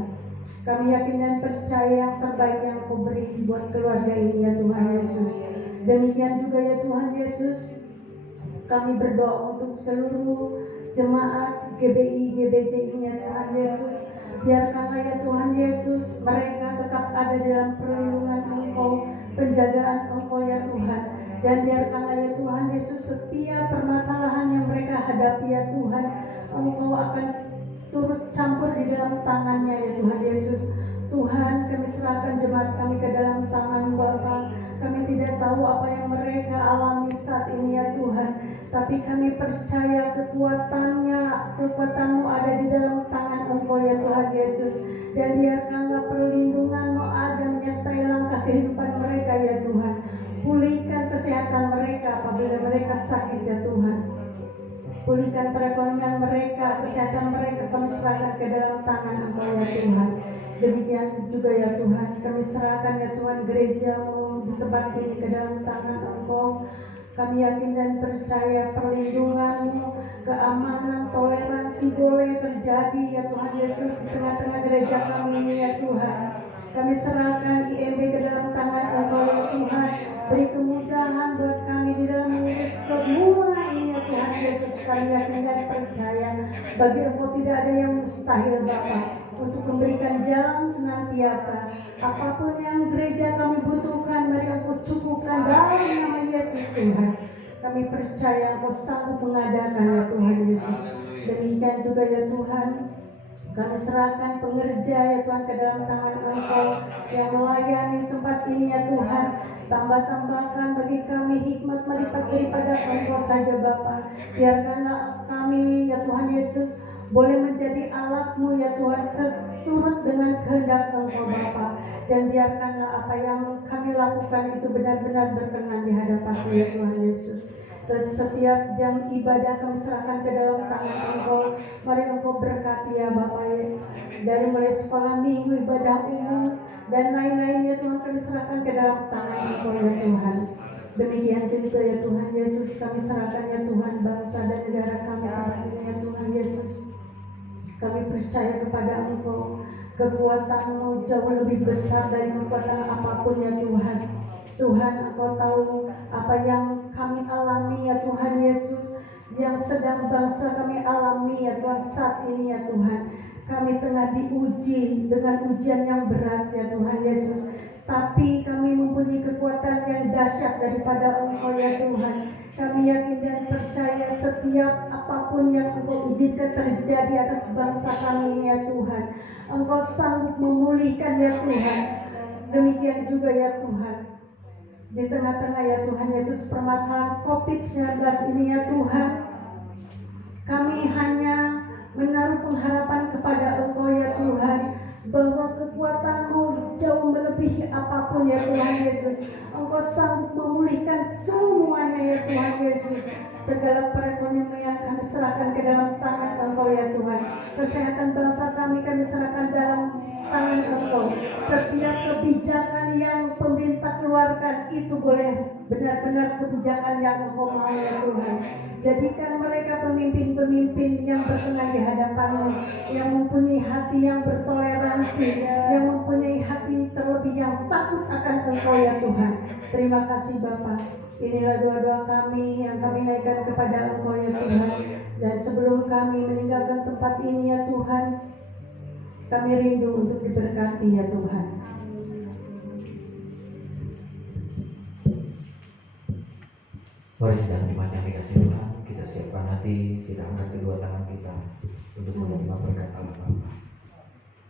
Kami yakin dan percaya yang terbaik yang Engkau beri buat keluarga ini ya Tuhan Yesus. Demikian juga ya Tuhan Yesus, kami berdoa untuk seluruh jemaat GBI, GBJ ini ya Tuhan Yesus. Biarkanlah ya Tuhan Yesus, mereka tetap ada dalam perlindungan Engkau, penjagaan Engkau ya Tuhan. Dan biarkanlah ya Tuhan Yesus, setiap permasalahan yang mereka hadapi ya Tuhan, Engkau akan turut campur di dalam tangannya ya Tuhan Yesus. Tuhan, kami serahkan jemaat kami ke dalam tangan Bapa. Kami tidak tahu apa yang mereka alami saat ini ya Tuhan, tapi kami percaya kekuatan-Mu ada di dalam tangan Engkau ya Tuhan Yesus. Dan biarkanlah perlindungan-Mu ada menyertai langkah tengah-tengah kehidupan mereka ya Tuhan. Pulihkan kesehatan mereka apabila mereka sakit ya Tuhan. Pulihkan perekonomian mereka, kesehatan mereka, kami serahkan ke dalam tangan Engkau ya Tuhan. Demikian juga ya Tuhan, kami serahkan ya Tuhan gereja-Mu di tempat ini ke dalam tangan Engkau. Kami yakin dan percaya perlindungan-Mu, keamanan, toleransi boleh terjadi ya Tuhan Yesus di tengah-tengah gereja kami ini ya Tuhan. Kami serahkan IMB ke dalam tangan Engkau ya Tuhan. Beri kemudahan buat kami di dalam mengurus semua ini ya Tuhan Yesus. Kami yakin dan percaya bagi Engkau tidak ada yang mustahil Bapa, untuk memberikan jalan senantiasa. Apapun yang gereja kami butuhkan, mari Engkau cukupkan dalam nama Yesus Tuhan. Kami percaya Engkau sanggup mengadakan ya Tuhan Yesus. Demikian juga ya Tuhan, kami serahkan pengerja ya Tuhan ke dalam tangan Engkau yang melayani tempat ini ya Tuhan. Tambah-tambahkan bagi kami hikmat melipat daripada Engkau saja Bapa. Biarkanlah kami ya Tuhan Yesus boleh menjadi alat-Mu ya Tuhan, seturut dengan kehendak Engkau Bapa. Dan biarkanlah apa yang kami lakukan itu benar-benar berkenan di hadapan-Mu ya Tuhan Yesus. Dan setiap jam ibadah kami serahkan ke dalam tangan Engkau. Mari Engkau berkati ya Bapak ya. Dari mulai sekolah minggu, ibadah umum dan lain-lainnya Tuhan, kami serahkan ke dalam tangan Engkau ya Tuhan. Demikian juga ya Tuhan Yesus, kami serahkan ya Tuhan bangsa dan negara kami tempat ini ya Tuhan Yesus. Kami percaya kepada Engkau, kekuatan-Mu jauh lebih besar dari kekuatan apapun ya Tuhan. Tuhan, Engkau tahu apa yang kami alami ya Tuhan Yesus, yang sedang bangsa kami alami ya Tuhan saat ini ya Tuhan. Kami tengah diuji dengan ujian yang berat ya Tuhan Yesus, tapi kami mempunyai kekuatan yang dahsyat daripada Engkau ya Tuhan. Kami yakin dan percaya setiap apapun yang Engkau izinkan terjadi atas bangsa kami ini ya Tuhan, Engkau sanggup memulihkan ya Tuhan. Demikian juga ya Tuhan, di tengah-tengah ya Tuhan Yesus permasalahan COVID-19 ini ya Tuhan, kami hanya menaruh pengharapan kepada Engkau ya Tuhan, bahwa kekuatan-Mu jauh melebihi apapun ya Tuhan Yesus. Engkau sanggup memulihkan semuanya ya Tuhan Yesus. Segala perekonomian kami serahkan ke dalam tangan Engkau ya Tuhan. Kesehatan bangsa kami serahkan dalam tangan Engkau. Setiap kebijakan yang pemerintah keluarkan itu boleh benar-benar kebijakan yang Engkau mau ya Tuhan. Jadikan mereka pemimpin-pemimpin yang berkenan di hadapan-Mu, yang mempunyai hati yang bertoleransi, yang mempunyai hati terlebih yang takut akan Engkau ya Tuhan. Terima kasih Bapa. Inilah doa-doa kami yang kami naikkan kepada Engkau ya Tuhan. Dan sebelum kami meninggalkan tempat ini ya Tuhan, kami rindu untuk diberkati ya Tuhan. Mari sedang jemaat yang dikasih Tuhan, kita siapkan hati, kita angkat kedua tangan kita untuk menerima berkat Allah Bapa.